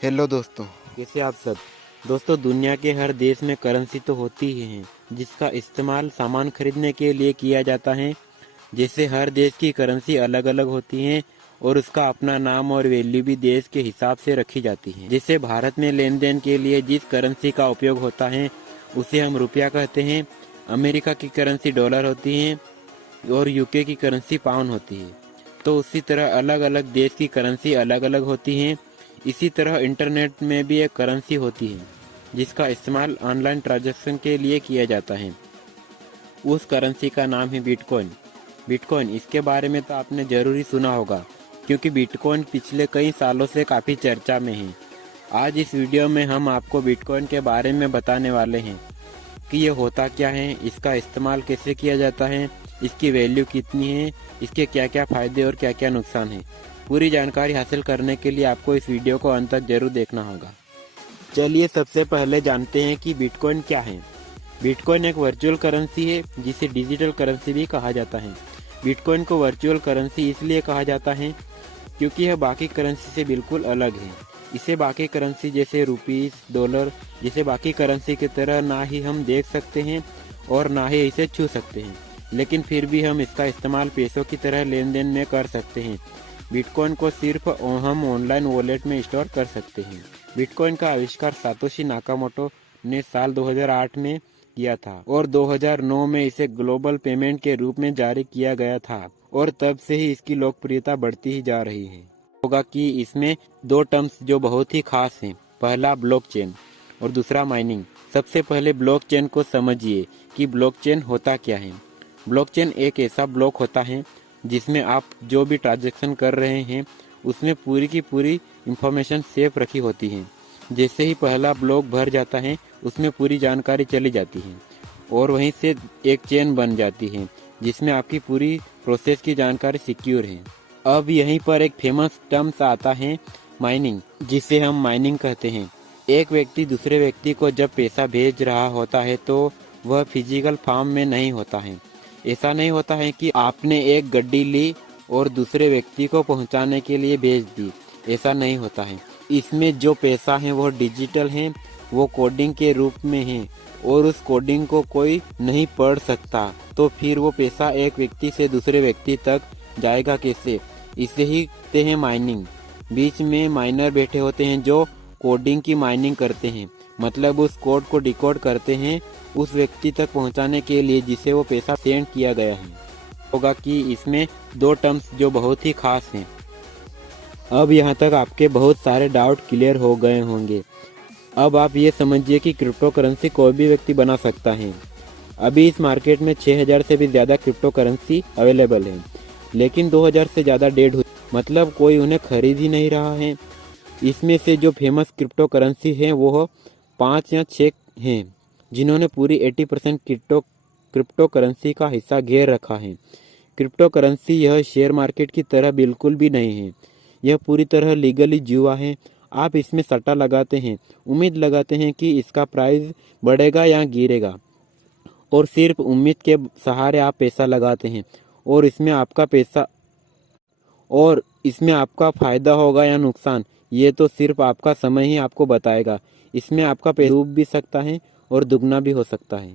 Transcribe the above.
Hello दोस्तों, कैसे आप सब। दोस्तों, दुनिया के हर देश में करेंसी तो होती ही है जिसका इस्तेमाल सामान खरीदने के लिए किया जाता है। जैसे हर देश की करेंसी अलग अलग होती है और उसका अपना नाम और वैल्यू भी देश के हिसाब से रखी जाती है। जैसे भारत में लेन देन के लिए जिस करेंसी का उपयोग होता है उसे हम रुपया कहते हैं। अमेरिका की करेंसी डॉलर होती है और यूके की करेंसी पाउंड होती है। तो उसी तरह अलग अलग देश की करेंसी अलग अलग होती हैं। इसी तरह इंटरनेट में भी एक करेंसी होती है जिसका इस्तेमाल ऑनलाइन ट्रांजैक्शन के लिए किया जाता है। उस करेंसी का नाम है बिटकॉइन। बिटकॉइन, इसके बारे में तो आपने जरूरी सुना होगा क्योंकि बिटकॉइन पिछले कई सालों से काफ़ी चर्चा में है। आज इस वीडियो में हम आपको बिटकॉइन के बारे में बताने वाले हैं कि ये होता क्या है, इसका इस्तेमाल कैसे किया जाता है, इसकी वैल्यू कितनी है, इसके क्या क्या फ़ायदे और क्या क्या नुकसान है। पूरी जानकारी हासिल करने के लिए आपको इस वीडियो को अंत तक जरूर देखना होगा। चलिए सबसे पहले जानते हैं कि बिटकॉइन क्या है। बिटकॉइन एक वर्चुअल करेंसी है जिसे डिजिटल करेंसी भी कहा जाता है। बिटकॉइन को वर्चुअल करेंसी इसलिए कहा जाता है क्योंकि यह बाकी करेंसी से बिल्कुल अलग है। इसे बाकी करेंसी जैसे रुपीस, डॉलर जैसे बाकी करेंसी की तरह ना ही हम देख सकते हैं और ना ही इसे छू सकते हैं, लेकिन फिर भी हम इसका इस्तेमाल पैसों की तरह लेन देन में कर सकते हैं। बिटकॉइन को सिर्फ हम ऑनलाइन वॉलेट में स्टोर कर सकते हैं। बिटकॉइन का आविष्कार सातोशी नाकामोटो ने साल 2008 में किया था और 2009 में इसे ग्लोबल पेमेंट के रूप में जारी किया गया था और तब से ही इसकी लोकप्रियता बढ़ती ही जा रही है। होगा कि इसमें दो टर्म्स जो बहुत ही खास हैं, पहला ब्लॉकचेन और दूसरा माइनिंग। सबसे पहले ब्लॉकचेन को समझिए कि ब्लॉकचेन होता क्या है। ब्लॉकचेन एक ऐसा ब्लॉक होता है जिसमें आप जो भी ट्रांजैक्शन कर रहे हैं उसमें पूरी की पूरी इंफॉर्मेशन सेफ रखी होती है। जैसे ही पहला ब्लॉक भर जाता है उसमें पूरी जानकारी चली जाती है और वहीं से एक चेन बन जाती है जिसमें आपकी पूरी प्रोसेस की जानकारी सिक्योर है। अब यहीं पर एक फेमस टर्म्स आता है माइनिंग, जिसे हम माइनिंग कहते हैं। एक व्यक्ति दूसरे व्यक्ति को जब पैसा भेज रहा होता है तो वह फिजिकल फॉर्म में नहीं होता है। ऐसा नहीं होता है कि आपने एक गड्डी ली और दूसरे व्यक्ति को पहुंचाने के लिए भेज दी, ऐसा नहीं होता है। इसमें जो पैसा है वो डिजिटल है, वो कोडिंग के रूप में है और उस कोडिंग को कोई नहीं पढ़ सकता। तो फिर वो पैसा एक व्यक्ति से दूसरे व्यक्ति तक जाएगा कैसे? इसे ही कहते हैं माइनिंग। बीच में माइनर बैठे होते हैं जो कोडिंग की माइनिंग करते हैं, मतलब उस कोड को डिकोड करते हैं उस व्यक्ति तक पहुंचाने के लिए जिसे वो पैसा सेंड किया गया है। होगा कि इसमें दो टर्म्स जो बहुत ही खास हैं। अब यहाँ तक आपके बहुत सारे डाउट क्लियर हो गए होंगे। अब आप ये समझिए कि क्रिप्टो करेंसी कोई भी व्यक्ति बना सकता है। अभी इस मार्केट में 6000 से भी ज़्यादा क्रिप्टो करेंसी अवेलेबल है, लेकिन 2000 से ज़्यादा डेड हुई, मतलब कोई उन्हें खरीद ही नहीं रहा है। इसमें से जो फेमस क्रिप्टो करेंसी हैं वो 5 या 6 हैं जिन्होंने पूरी 80% क्रिप्टो करेंसी का हिस्सा घेर रखा है। क्रिप्टो करेंसी यह शेयर मार्केट की तरह बिल्कुल भी नहीं है। यह पूरी तरह लीगली जुआ है। आप इसमें सट्टा लगाते हैं, उम्मीद लगाते हैं कि इसका प्राइस बढ़ेगा या गिरेगा और सिर्फ उम्मीद के सहारे आप पैसा लगाते हैं और इसमें आपका फायदा होगा या नुकसान ये तो सिर्फ आपका समय ही आपको बताएगा। इसमें आपका पैसा डूब भी सकता है और दुगना भी हो सकता है।